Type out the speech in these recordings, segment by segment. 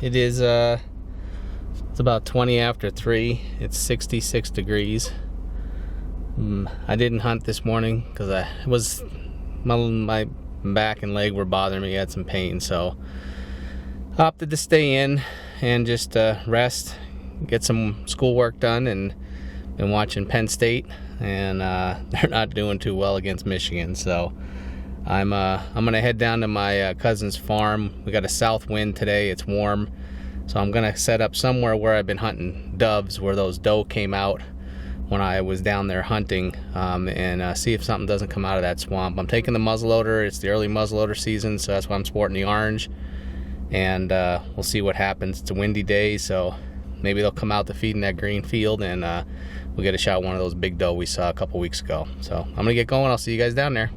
It is it's about 20 after 3. It's 66 degrees. I didn't hunt this morning because my back and leg were bothering me. I had some pain, so opted to stay in and just rest, get some schoolwork done, and been watching Penn State, and they're not doing too well against Michigan. So I'm gonna head down to my cousin's farm. We got a south wind today. It's warm, so I'm gonna set up somewhere where I've been hunting doves, where those doe came out when I was down there hunting, and see if something doesn't come out of that swamp. I'm taking the muzzleloader. It's the early muzzleloader season, so that's why I'm sporting the orange, and we'll see what happens. It's a windy day, so maybe they'll come out to feed in that green field, and we'll get a shot at one of those big doe we saw a couple weeks ago. So I'm gonna get going. I'll see you guys down there.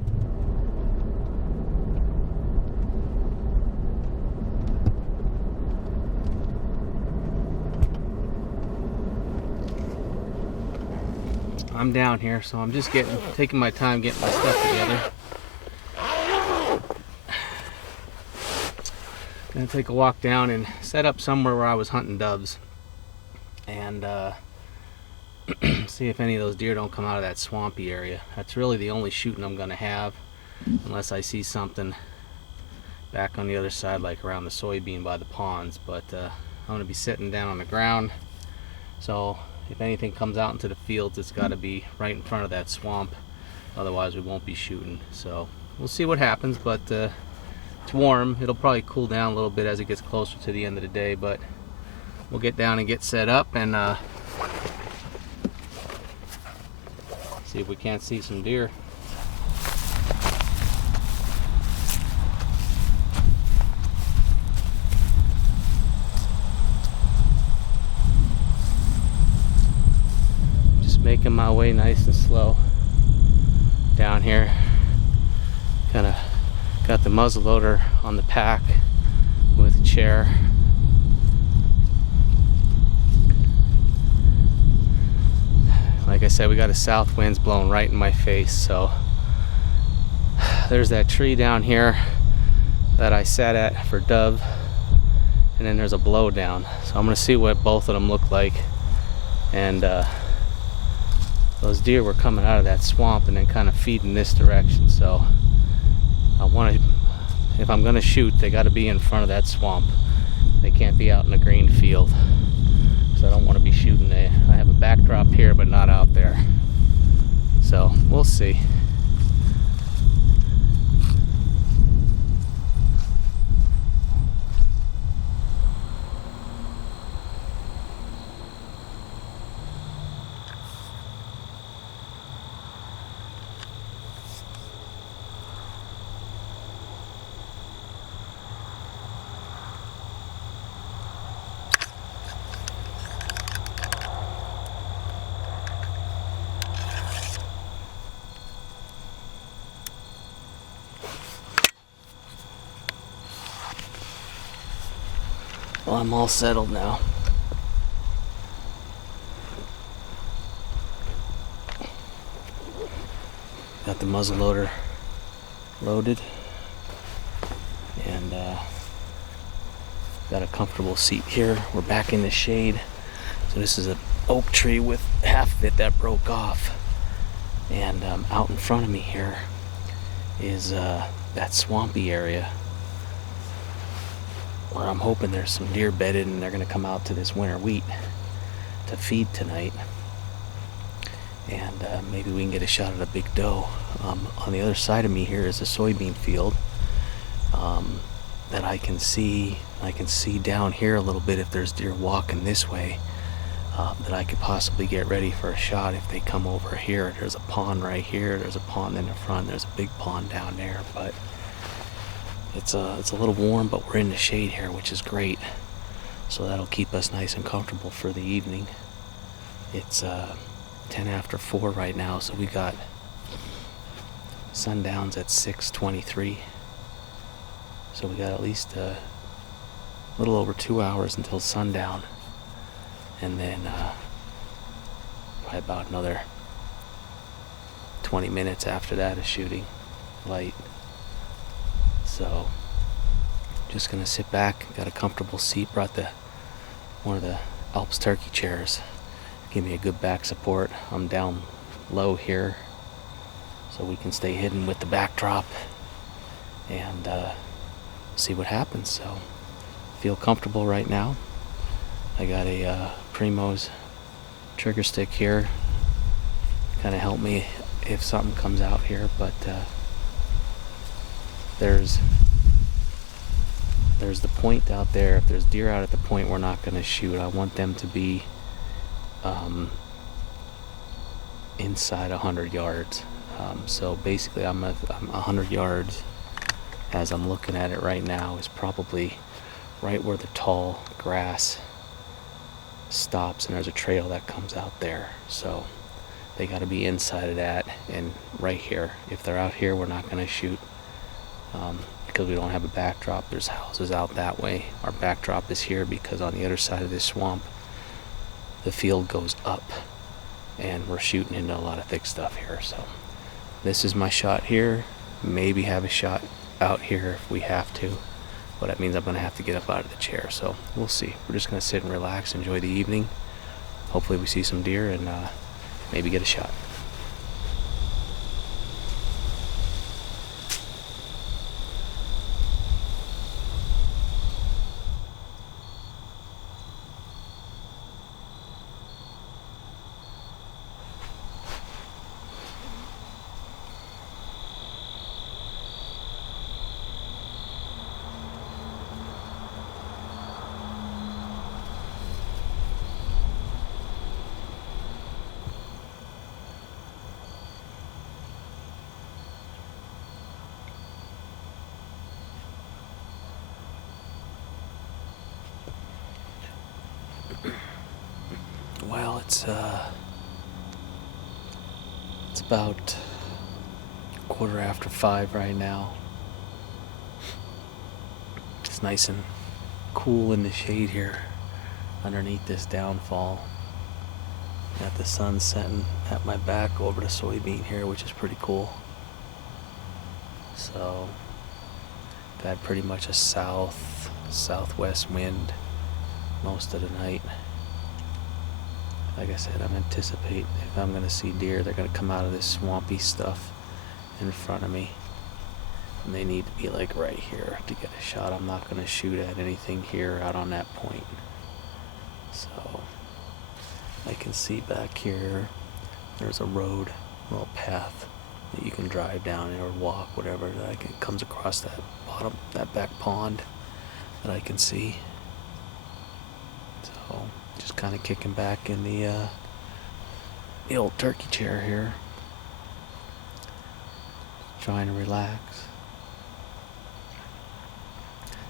I'm down here, so I'm just taking my time getting my stuff together. Gonna take a walk down and set up somewhere where I was hunting doves, and see if any of those deer don't come out of that swampy area. That's really the only shooting I'm gonna have, unless I see something back on the other side, like around the soybean by the ponds. But I'm gonna be sitting down on the ground, so if anything comes out into the fields, it's got to be right in front of that swamp, otherwise we won't be shooting. So we'll see what happens, but it's warm. It'll probably cool down a little bit as it gets closer to the end of the day, but we'll get down and get set up and see if we can't see some deer. Making my way nice and slow down here. Kind of got the muzzleloader on the pack with a chair. Like I said, we got a south winds blowing right in my face, so there's that tree down here that I sat at for dove, and then there's a blow down. So I'm gonna see what both of them look like, and those deer were coming out of that swamp and then kind of feeding this direction. So I want to, if I'm going to shoot, they got to be in front of that swamp. They can't be out in a green field, so I don't want to be shooting there. I have a backdrop here, but not out there. So we'll see. Well, I'm all settled now. Got the muzzleloader loaded, and got a comfortable seat here. We're back in the shade. So this is an oak tree with half of it that broke off, and out in front of me here is that swampy area where I'm hoping there's some deer bedded, and they're going to come out to this winter wheat to feed tonight, and maybe we can get a shot at a big doe. On the other side of me here is a soybean field that I can see. I can see down here a little bit if there's deer walking this way, that I could possibly get ready for a shot if they come over here. There's a pond right here, there's a pond in the front, there's a big pond down there, but it's a little warm, but we're in the shade here, which is great. So that'll keep us nice and comfortable for the evening. It's 10 after 4 right now, so we got sundowns at 6:23. So we got at least a little over 2 hours until sundown, and then probably about another 20 minutes after that of shooting light. So just gonna sit back. Got a comfortable seat. Brought one of the Alps turkey chairs. Give me a good back support. I'm down low here, so we can stay hidden with the backdrop and see what happens. So feel comfortable right now. I got a Primo's trigger stick here, kind of help me if something comes out here, but there's the point out there. If there's deer out at the point, we're not going to shoot. I want them to be inside 100 yards. So basically I'm 100 yards as I'm looking at it right now is probably right where the tall grass stops, and there's a trail that comes out there. So they got to be inside of that and right here. If they're out here, we're not going to shoot because we don't have a backdrop. There's houses out that way. Our backdrop is here because on the other side of this swamp the field goes up and we're shooting into a lot of thick stuff here. So this is my shot here. Maybe have a shot out here if we have to, but that means I'm going to have to get up out of the chair. So we'll see. We're just going to sit and relax, enjoy the evening. Hopefully we see some deer and maybe get a shot. Well, it's about 5:15 right now. It's nice and cool in the shade here underneath this downfall. Got the sun setting at my back over the soybean here, which is pretty cool. So I've had pretty much a southwest wind most of the night. Like I said, I'm anticipating if I'm going to see deer, they're going to come out of this swampy stuff in front of me. And they need to be like right here to get a shot. I'm not going to shoot at anything here out on that point. So I can see back here, there's a road, a little path that you can drive down or walk, whatever, that comes across that bottom, that back pond that I can see. So just kind of kicking back in the old turkey chair here, trying to relax.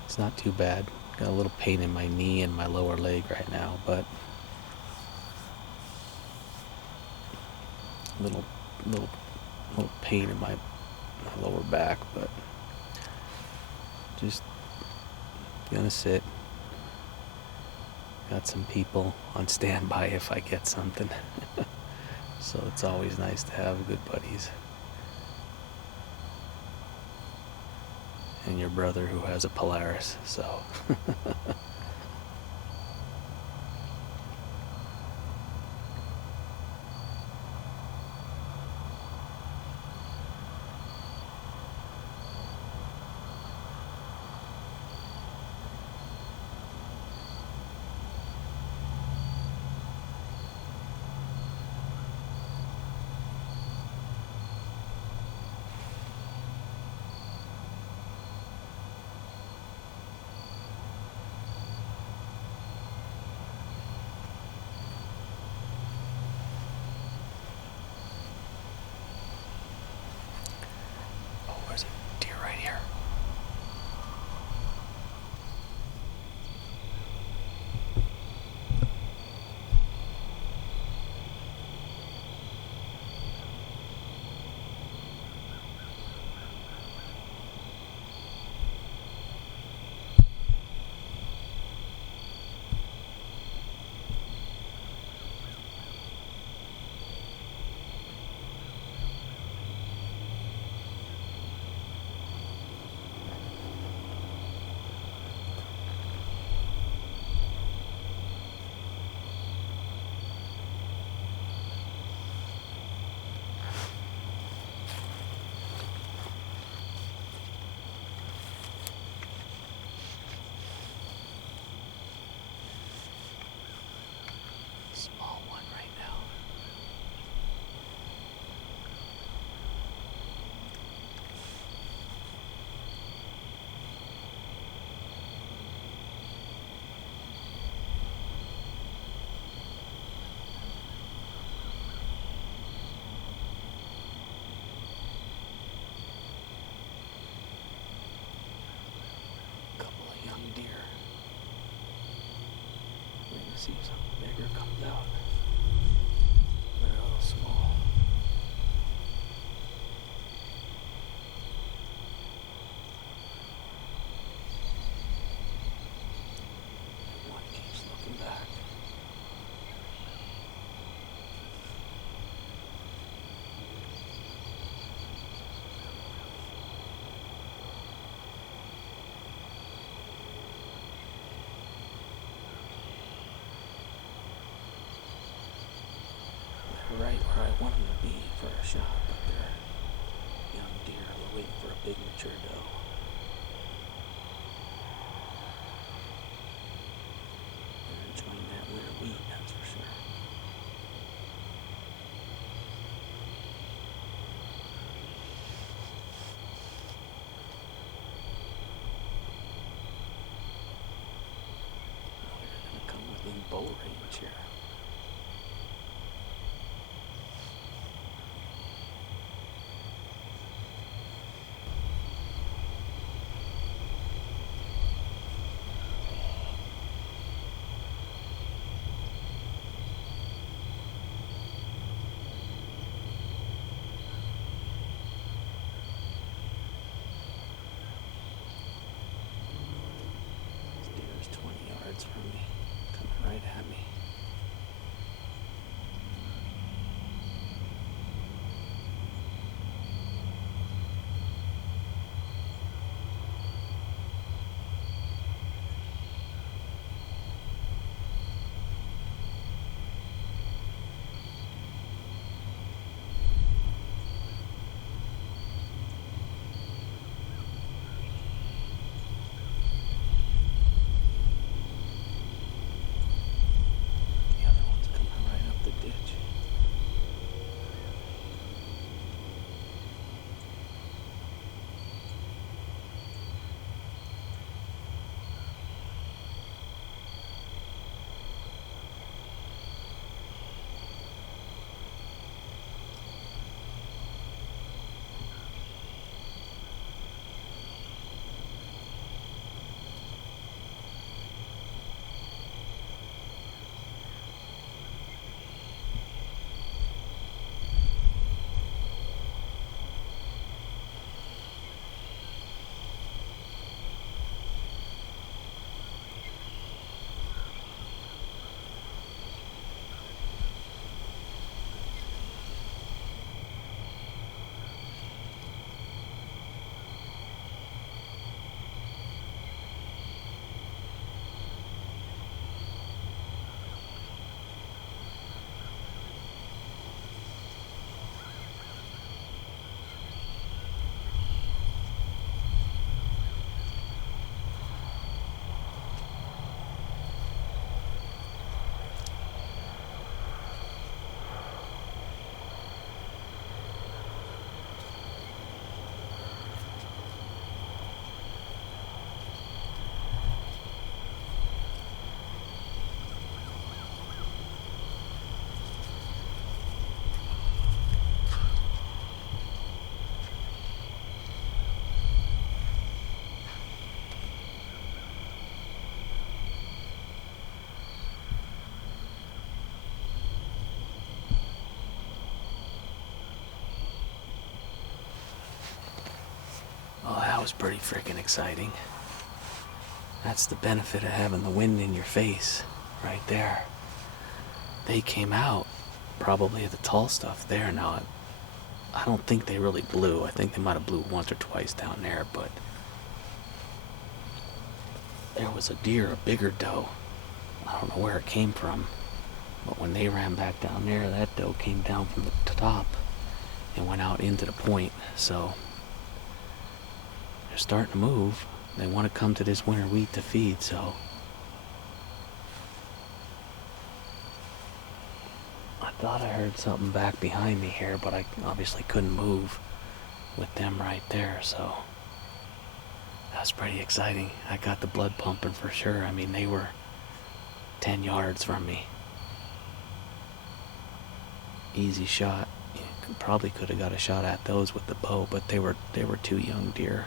It's not too bad. Got a little pain in my knee and my lower leg right now, but little pain in my lower back, but just gonna sit. Got some people on standby if I get something. So it's always nice to have good buddies. And your brother who has a Polaris, so see if something bigger comes out. They're a little small. One keeps looking back. Right where I want them to be for a shot, but they're young deer. We're waiting for a big mature doe. They're enjoying that winter wheat, that's for sure. Now they're going to come within bow range here. This deer is 20 yards from me, coming right at me. The other one's coming right up the ditch. Oh, that was pretty freaking exciting. That's the benefit of having the wind in your face, right there. They came out, probably the tall stuff there. Now, I don't think they really blew. I think they might have blew once or twice down there, but there was a deer, a bigger doe. I don't know where it came from, but when they ran back down there, that doe came down from the top and went out into the point. So they're starting to move. They want to come to this winter wheat to feed, so I thought I heard something back behind me here, but I obviously couldn't move with them right there, so that's pretty exciting. I got the blood pumping for sure. I mean, they were 10 yards from me. Easy shot. Probably could have got a shot at those with the bow, but they were too young deer.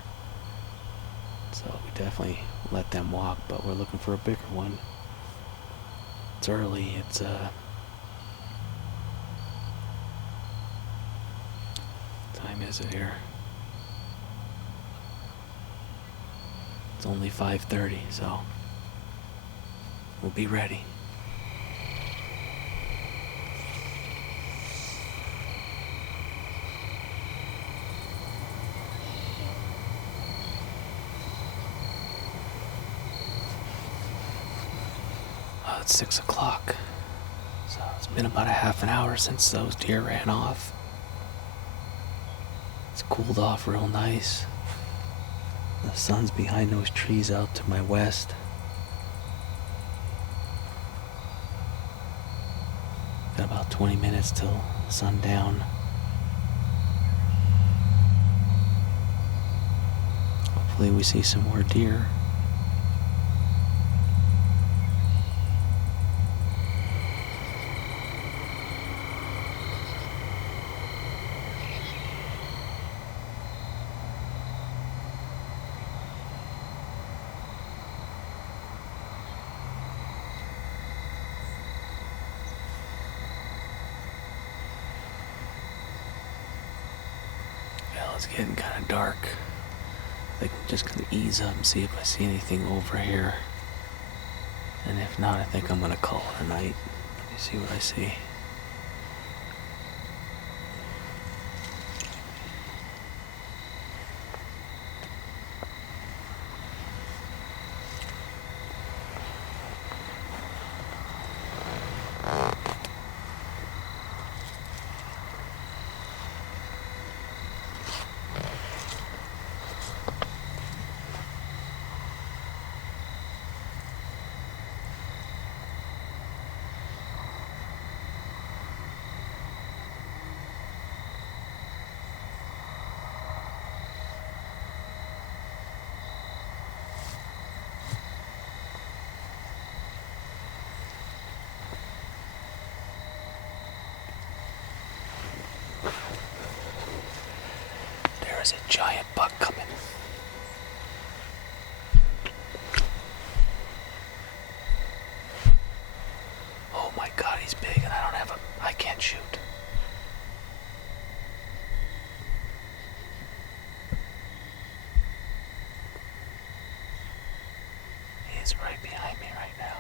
So we definitely let them walk, but we're looking for a bigger one. It's it's early. It's time is it here? It's only 5:30, so we'll be ready. It's 6 o'clock, so it's been about a half an hour since those deer ran off. It's cooled off real nice. The sun's behind those trees out to my west. Got about 20 minutes till sundown. Hopefully we see some more deer. It's getting kind of dark. I think I'm just gonna ease up and see if I see anything over here. And if not, I think I'm gonna call it a night. Let me see what I see. There's a giant buck coming. Oh my God, he's big, and I can't shoot. He is right behind me right now.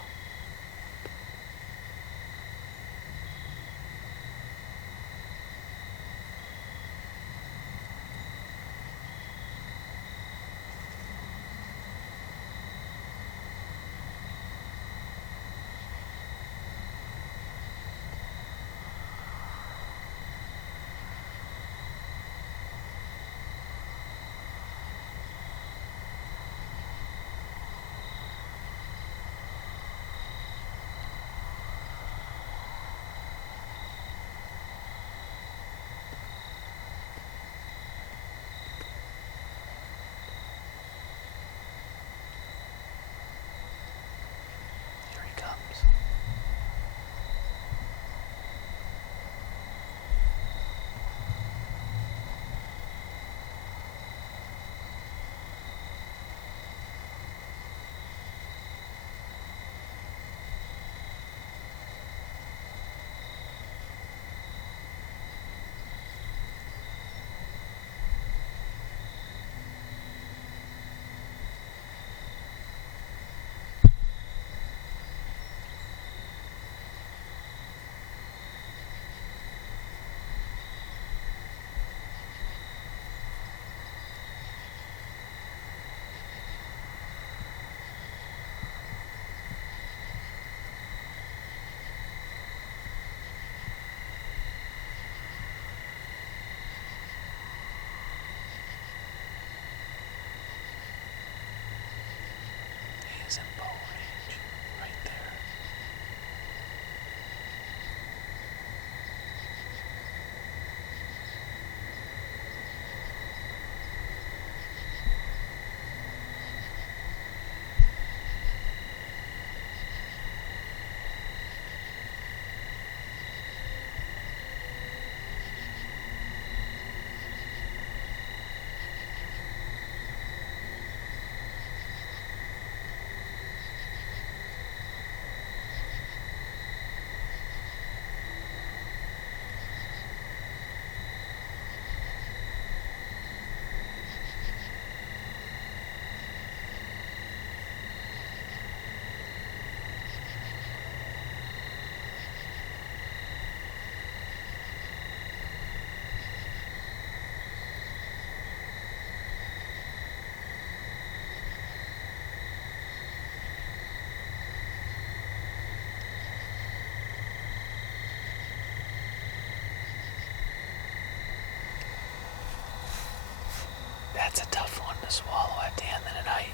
That's a tough one to swallow at the end of the night.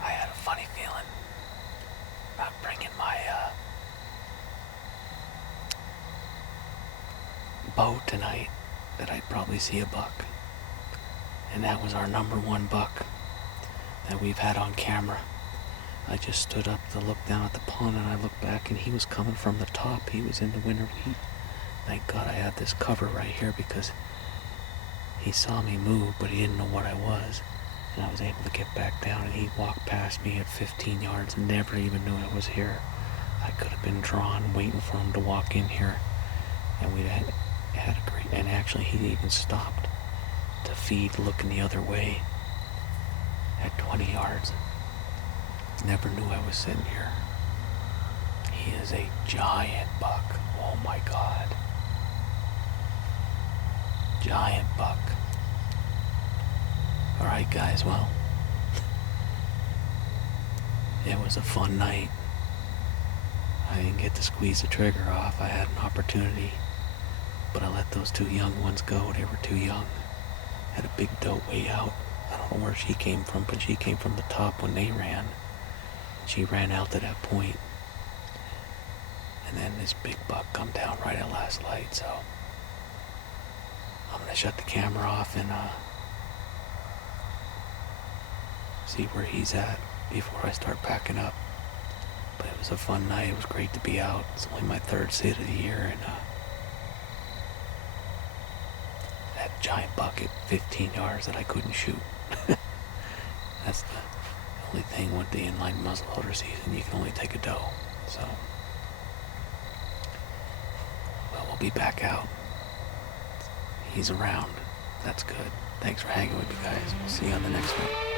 I had a funny feeling about bringing my bow tonight that I'd probably see a buck. And that was our number one buck that we've had on camera. I just stood up to look down at the pond and I looked back and he was coming from the top. He was in the winter wheat. Thank God I had this cover right here because he saw me move, but he didn't know what I was. And I was able to get back down and he walked past me at 15 yards and never even knew I was here. I could have been drawn waiting for him to walk in here. And we had a great, and actually he even stopped to feed looking the other way at 20 yards. Never knew I was sitting here. He is a giant buck. Oh my God. Giant buck. Alright guys, well, it was a fun night. I didn't get to squeeze the trigger off. I had an opportunity, but I let those two young ones go. They were too young. Had a big doe way out. I don't know where she came from, but she came from the top when they ran. She ran out to that point. And then this big buck come down right at last light, so I'm gonna shut the camera off and see where he's at before I start packing up. But it was a fun night. It was great to be out. It's only my third sit of the year, and that giant buck at 15 yards that I couldn't shoot. That's the only thing with the inline muzzleloader season. You can only take a doe. So, well, we'll be back out. He's around. That's good. Thanks for hanging with me, guys. We'll see you on the next one.